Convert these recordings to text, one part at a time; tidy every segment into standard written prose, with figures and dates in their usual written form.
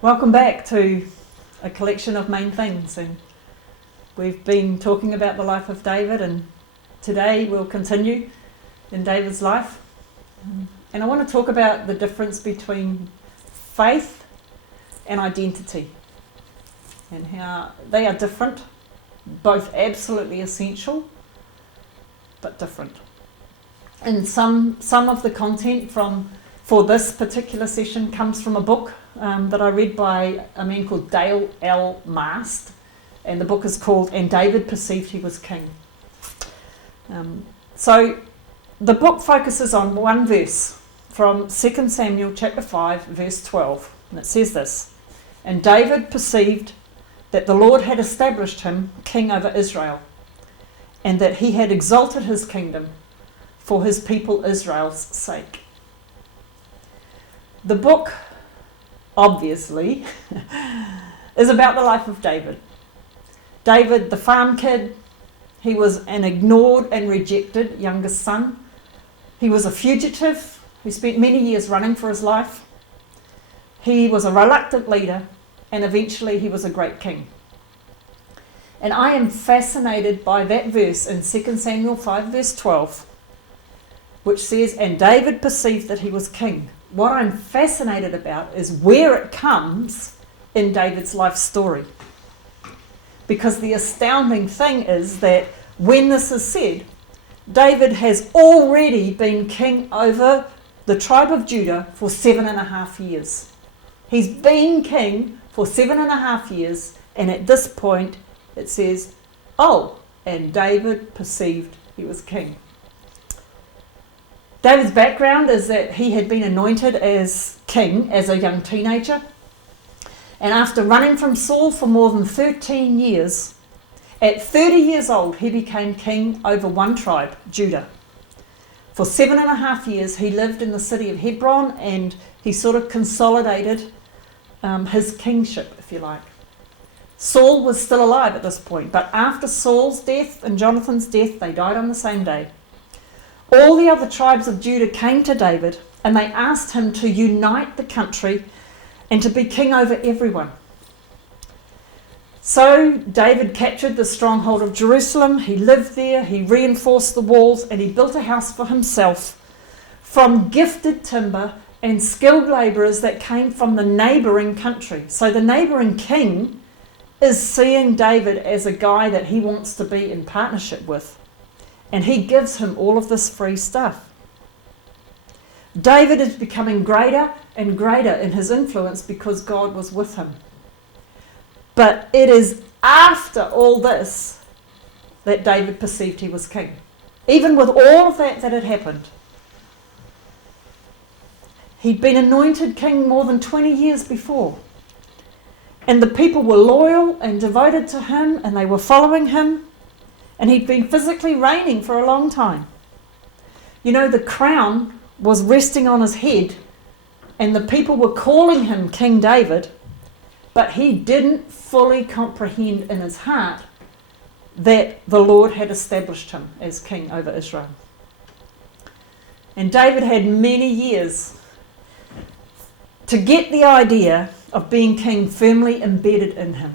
Welcome back to a collection of main things, and we've been talking about the life of David, and today we'll continue in David's life. And I want to talk about the difference between faith and identity and how they are different, both absolutely essential but different. And some of the content for this particular session comes from a book that I read by a man called Dale L. Mast, and the book is called "And David Perceived He Was King." So the book focuses on one verse from 2 Samuel chapter 5 verse 12, and it says this: "And David perceived that the Lord had established him king over Israel, and that he had exalted his kingdom for his people Israel's sake." The book, obviously, is about the life of David. David, the farm kid, he was an ignored and rejected youngest son. He was a fugitive who spent many years running for his life. He was a reluctant leader, and eventually he was a great king. And I am fascinated by that verse in 2 Samuel 5 verse 12, which says, "And David perceived that he was king." What I'm fascinated about is where it comes in David's life story. Because the astounding thing is that when this is said, David has already been king over the tribe of Judah for 7.5 years. He's been king for 7.5 years, and at this point it says, "Oh, and David perceived he was king." David's background is that he had been anointed as king as a young teenager, and after running from Saul for more than 13 years, at 30 years old he became king over one tribe, Judah. For 7.5 years he lived in the city of Hebron, and he sort of consolidated his kingship, if you like. Saul was still alive at this point, but after Saul's death and Jonathan's death, they died on the same day. All the other tribes of Judah came to David, and they asked him to unite the country and to be king over everyone. So David captured the stronghold of Jerusalem. He lived there, he reinforced the walls, and he built a house for himself from gifted timber and skilled labourers that came from the neighbouring country. So the neighbouring king is seeing David as a guy that he wants to be in partnership with. And he gives him all of this free stuff. David is becoming greater and greater in his influence because God was with him. But it is after all this that David perceived he was king. Even with all of that had happened. He'd been anointed king more than 20 years before. And the people were loyal and devoted to him, and they were following him. And he'd been physically reigning for a long time. You know, the crown was resting on his head, and the people were calling him King David, but he didn't fully comprehend in his heart that the Lord had established him as king over Israel. And David had many years to get the idea of being king firmly embedded in him.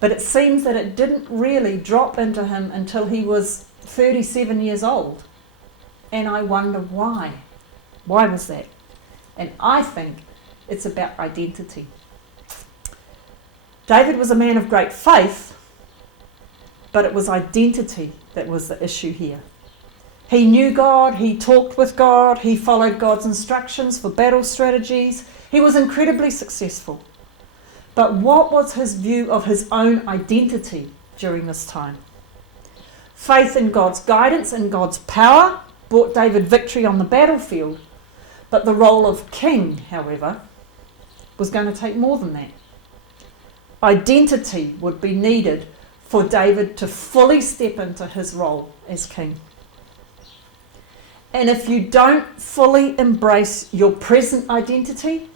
But it seems that it didn't really drop into him until he was 37 years old. And I wonder why. Why was that? And I think it's about identity. David was a man of great faith, but it was identity that was the issue here. He knew God, he talked with God, he followed God's instructions for battle strategies. He was incredibly successful. But what was his view of his own identity during this time? Faith in God's guidance and God's power brought David victory on the battlefield. But the role of king, however, was going to take more than that. Identity would be needed for David to fully step into his role as king. And if you don't fully embrace your present identity,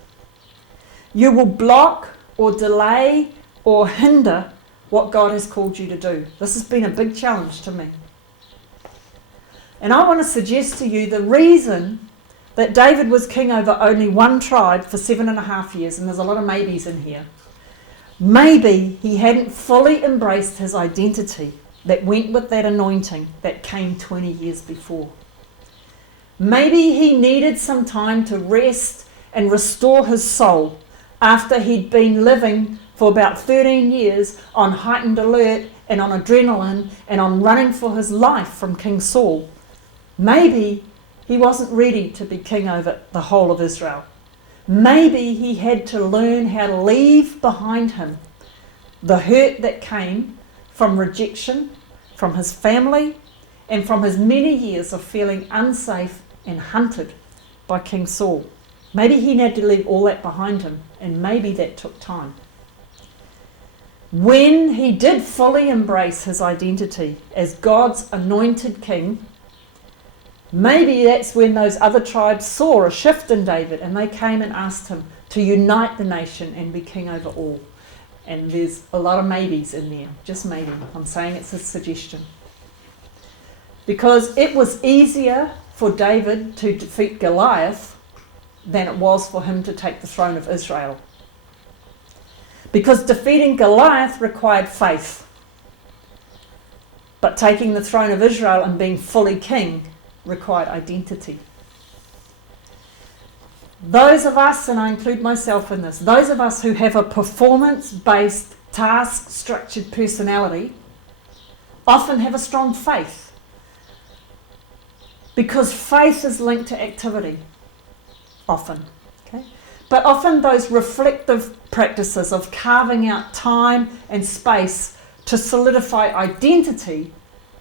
you will block or delay or hinder what God has called you to do. This has been a big challenge to me. And I want to suggest to you the reason that David was king over only one tribe for 7.5 years, and there's a lot of maybes in here. Maybe he hadn't fully embraced his identity that went with that anointing that came 20 years before. Maybe he needed some time to rest and restore his soul after he'd been living for about 13 years on heightened alert and on adrenaline and on running for his life from King Saul. Maybe he wasn't ready to be king over the whole of Israel. Maybe he had to learn how to leave behind him the hurt that came from rejection, from his family, and from his many years of feeling unsafe and hunted by King Saul. Maybe he had to leave all that behind him, and maybe that took time. When he did fully embrace his identity as God's anointed king, maybe that's when those other tribes saw a shift in David and they came and asked him to unite the nation and be king over all. And there's a lot of maybes in there, just maybe. I'm saying it's a suggestion. Because it was easier for David to defeat Goliath than it was for him to take the throne of Israel. Because defeating Goliath required faith. But taking the throne of Israel and being fully king required identity. Those of us, and I include myself in this, those of us who have a performance-based, task-structured personality often have a strong faith. Because faith is linked to activity, often. Okay? But often those reflective practices of carving out time and space to solidify identity,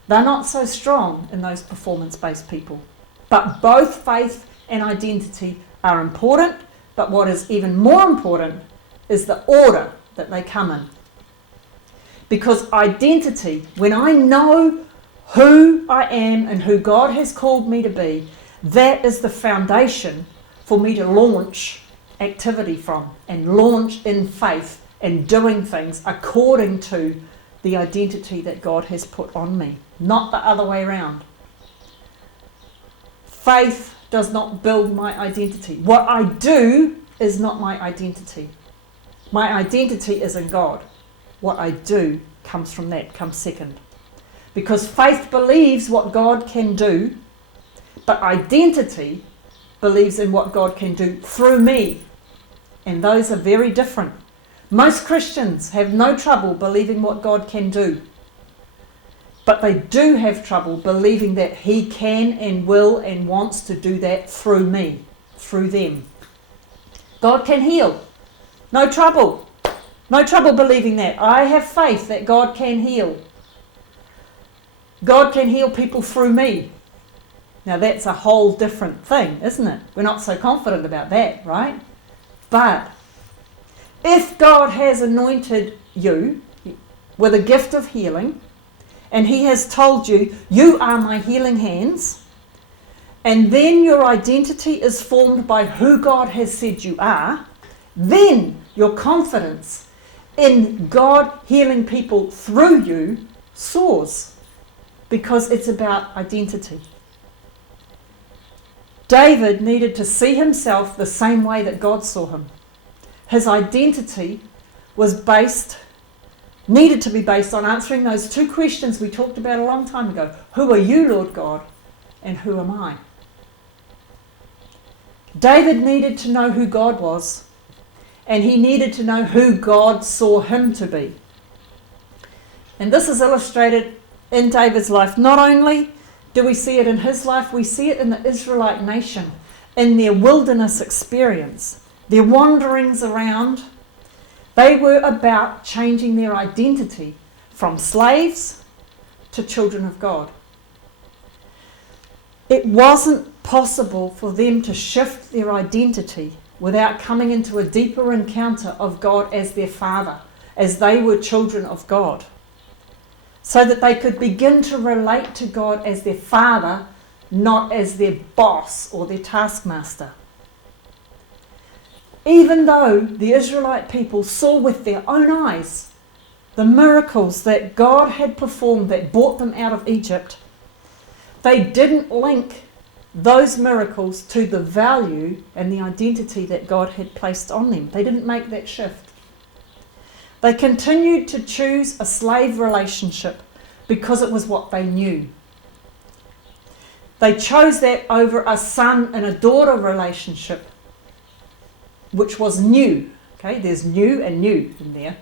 they're not so strong in those performance-based people. But both faith and identity are important, but what is even more important is the order that they come in. Because identity, when I know who I am and who God has called me to be, that is the foundation for me to launch activity from and launch in faith and doing things according to the identity that God has put on me, not the other way around. Faith does not build my identity. What I do is not my identity. My identity is in God. What I do comes from that, comes second. Because faith believes what God can do, but identity believes in what God can do through me. And those are very different. Most Christians have no trouble believing what God can do. But they do have trouble believing that He can and will and wants to do that through me, through them. God can heal. No trouble. No trouble believing that. I have faith that God can heal. God can heal people through me. Now that's a whole different thing, isn't it? We're not so confident about that, right? But if God has anointed you with a gift of healing, and He has told you, you are my healing hands, and then your identity is formed by who God has said you are, then your confidence in God healing people through you soars, because it's about identity. David needed to see himself the same way that God saw him. His identity needed to be based on answering those two questions we talked about a long time ago. Who are you, Lord God? And who am I? David needed to know who God was, and he needed to know who God saw him to be. And this is illustrated in David's life. Not only do we see it in his life, we see it in the Israelite nation, in their wilderness experience, their wanderings around. They were about changing their identity from slaves to children of God. It wasn't possible for them to shift their identity without coming into a deeper encounter of God as their Father, as they were children of God, so that they could begin to relate to God as their Father, not as their boss or their taskmaster. Even though the Israelite people saw with their own eyes the miracles that God had performed that brought them out of Egypt, they didn't link those miracles to the value and the identity that God had placed on them. They didn't make that shift. They continued to choose a slave relationship because it was what they knew. They chose that over a son and a daughter relationship, which was new. Okay, there's new and new in there.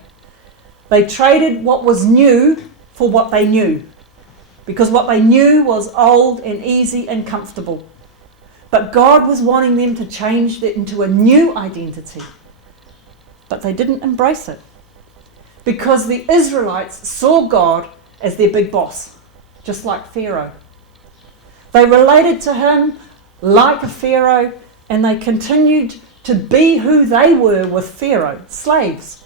They traded what was new for what they knew, because what they knew was old and easy and comfortable. But God was wanting them to change that into a new identity. But they didn't embrace it, because the Israelites saw God as their big boss, just like Pharaoh. They related to him like a Pharaoh, and they continued to be who they were with Pharaoh, slaves.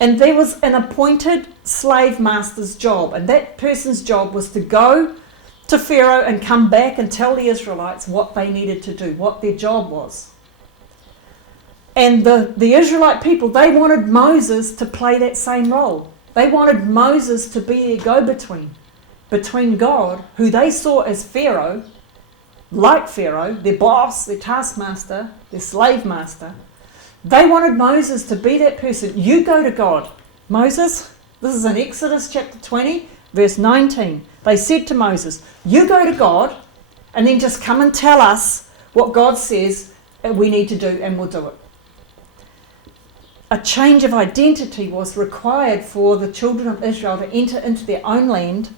And there was an appointed slave master's job, and that person's job was to go to Pharaoh and come back and tell the Israelites what they needed to do, what their job was. And the Israelite people, they wanted Moses to play that same role. They wanted Moses to be their go-between, between God, who they saw as Pharaoh, like Pharaoh, their boss, their taskmaster, their slave master. They wanted Moses to be that person. You go to God. Moses, this is in Exodus chapter 20, verse 19. They said to Moses, you go to God and then just come and tell us what God says we need to do, and we'll do it. A change of identity was required for the children of Israel to enter into their own land,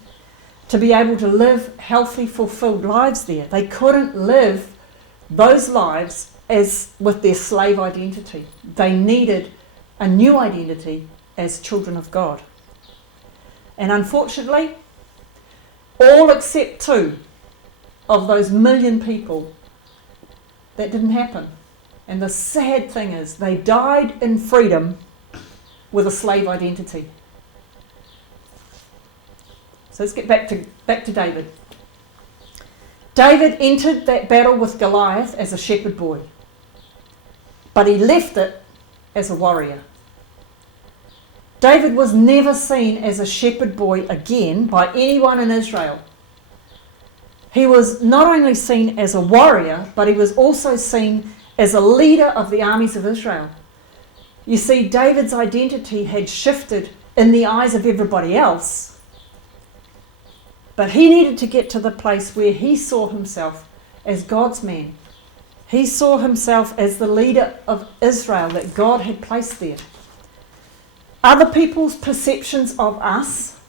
to be able to live healthy, fulfilled lives there. They couldn't live those lives as with their slave identity. They needed a new identity as children of God. And unfortunately, all except 2 of those million people, that didn't happen. And the sad thing is, they died in freedom with a slave identity. So let's get back to David. David entered that battle with Goliath as a shepherd boy, but he left it as a warrior. David was never seen as a shepherd boy again by anyone in Israel. He was not only seen as a warrior, but he was also seen as a leader of the armies of Israel. You see, David's identity had shifted in the eyes of everybody else, but he needed to get to the place where he saw himself as God's man. He saw himself as the leader of Israel that God had placed there. Other people's perceptions of us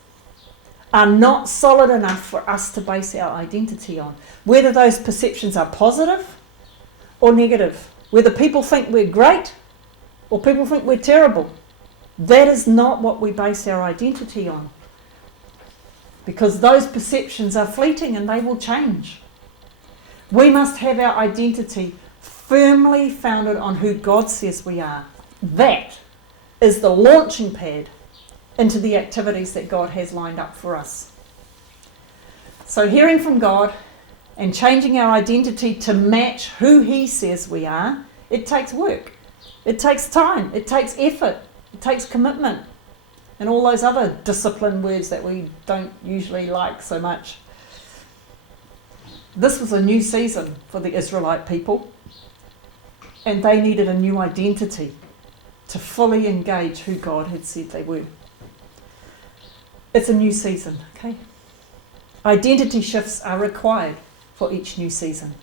are not solid enough for us to base our identity on. Whether those perceptions are positive or negative, whether people think we're great or people think we're terrible, that is not what we base our identity on. Because those perceptions are fleeting and they will change. We must have our identity firmly founded on who God says we are. That is the launching pad into the activities that God has lined up for us. So hearing from God and changing our identity to match who He says we are, it takes work. It takes time. It takes effort. It takes commitment. And all those other discipline words that we don't usually like so much. This was a new season for the Israelite people, and they needed a new identity to fully engage who God had said they were. It's a new season, okay? Identity shifts are required for each new season.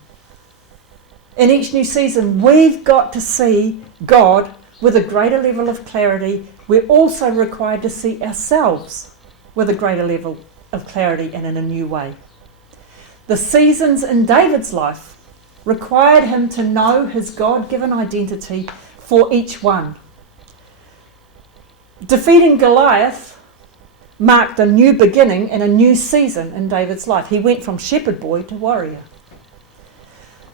In each new season, we've got to see God with a greater level of clarity. We're also required to see ourselves with a greater level of clarity and in a new way. The seasons in David's life required him to know his God-given identity for each one. Defeating Goliath marked a new beginning and a new season in David's life. He went from shepherd boy to warrior.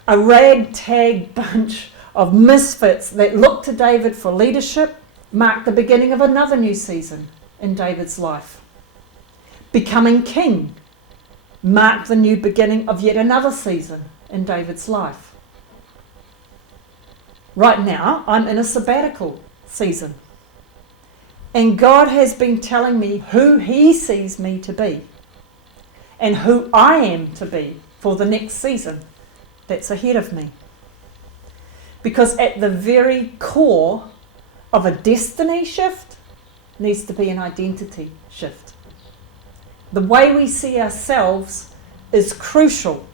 A ragtag bunch of misfits that looked to David for leadership marked the beginning of another new season in David's life. Becoming king marked the new beginning of yet another season in David's life. Right now, I'm in a sabbatical season. And God has been telling me who He sees me to be and who I am to be for the next season that's ahead of me. Because at the very core of a destiny shift needs to be an identity shift. The way we see ourselves is crucial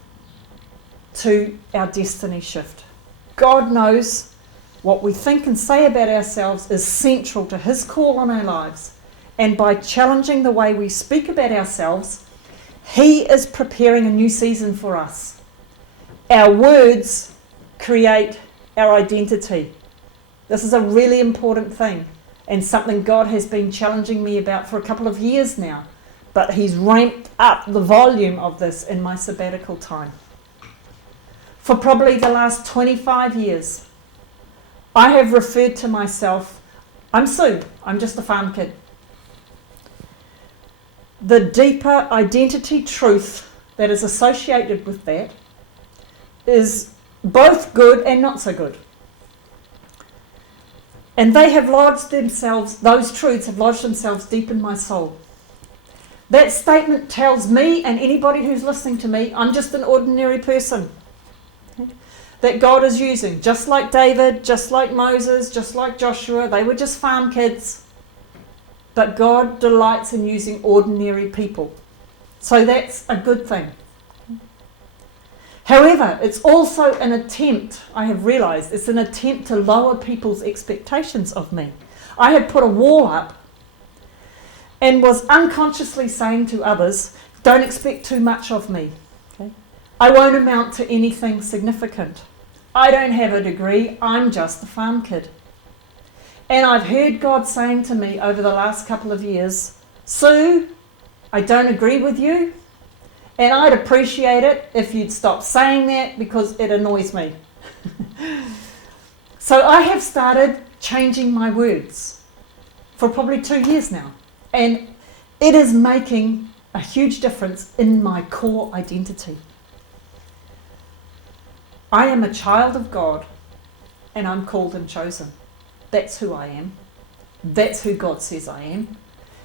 to our destiny shift. God knows what we think and say about ourselves is central to His call on our lives. And by challenging the way we speak about ourselves, He is preparing a new season for us. Our words create our identity. This is a really important thing and something God has been challenging me about for a couple of years now. But He's ramped up the volume of this in my sabbatical time. For probably the last 25 years, I have referred to myself, I'm Sue, I'm just a farm kid. The deeper identity truth that is associated with that is both good and not so good. And they have lodged themselves, those truths have lodged themselves deep in my soul. That statement tells me and anybody who's listening to me, I'm just an ordinary person that God is using. Just like David, just like Moses, just like Joshua, they were just farm kids. But God delights in using ordinary people. So that's a good thing. However, it's also an attempt, I have realised, it's an attempt to lower people's expectations of me. I had put a wall up and was unconsciously saying to others, don't expect too much of me. Okay? I won't amount to anything significant. I don't have a degree, I'm just a farm kid. And I've heard God saying to me over the last couple of years, Sue, I don't agree with you, and I'd appreciate it if you'd stop saying that because it annoys me. So I have started changing my words for probably 2 years now. And it is making a huge difference in my core identity. I am a child of God and I'm called and chosen. That's who I am. That's who God says I am.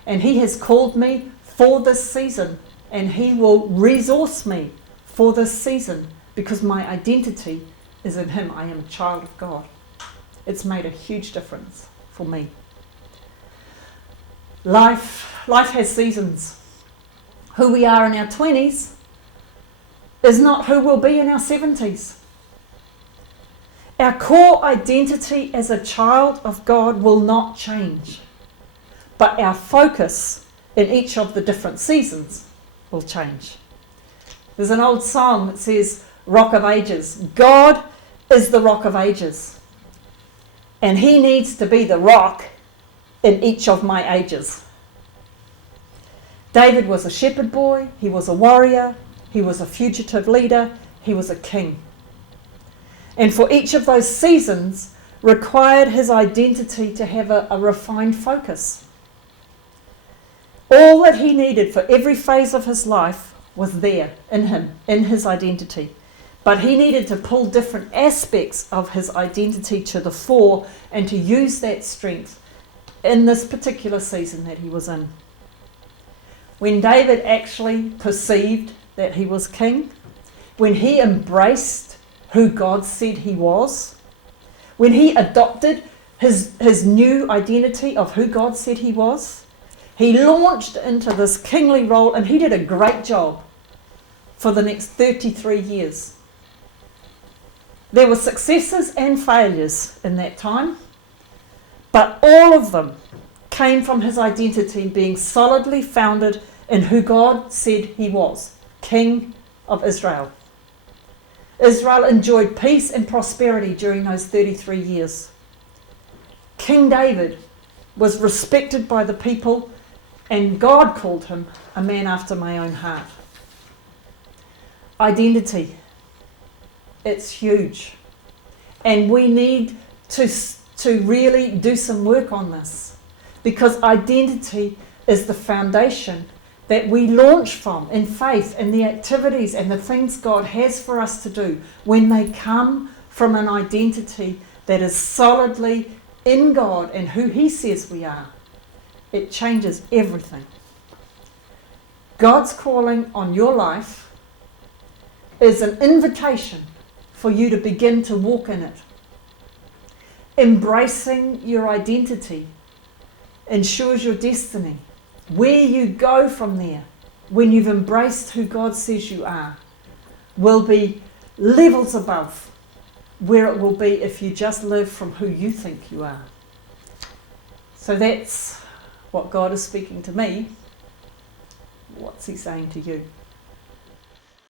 And He has called me for this season and He will resource me for this season because my identity is in Him. I am a child of God. It's made a huge difference for me. Life has seasons. Who we are in our 20s is not who we'll be in our 70s. Our core identity as a child of God will not change, but our focus in each of the different seasons will change. There's an old song that says, Rock of Ages. God is the Rock of Ages, and He needs to be the rock in each of my ages. David was a shepherd boy, he was a warrior, he was a fugitive leader, he was a king. And for each of those seasons required his identity to have a refined focus. All that he needed for every phase of his life was there in him, in his identity. But he needed to pull different aspects of his identity to the fore and to use that strength in this particular season that he was in. When David actually perceived that he was king, when he embraced who God said he was, when he adopted his new identity of who God said he was, he launched into this kingly role and he did a great job for the next 33 years. There were successes and failures in that time, but all of them came from his identity being solidly founded in who God said he was, King of Israel. Israel enjoyed peace and prosperity during those 33 years. King David was respected by the people, and God called him a man after my own heart. Identity, it's huge. And we need to really do some work on this, because identity is the foundation that we launch from in faith and the activities and the things God has for us to do when they come from an identity that is solidly in God and who He says we are. It changes everything. God's calling on your life is an invitation for you to begin to walk in it. Embracing your identity ensures your destiny. Where you go from there, when you've embraced who God says you are, will be levels above where it will be if you just live from who you think you are. So that's what God is speaking to me. What's He saying to you?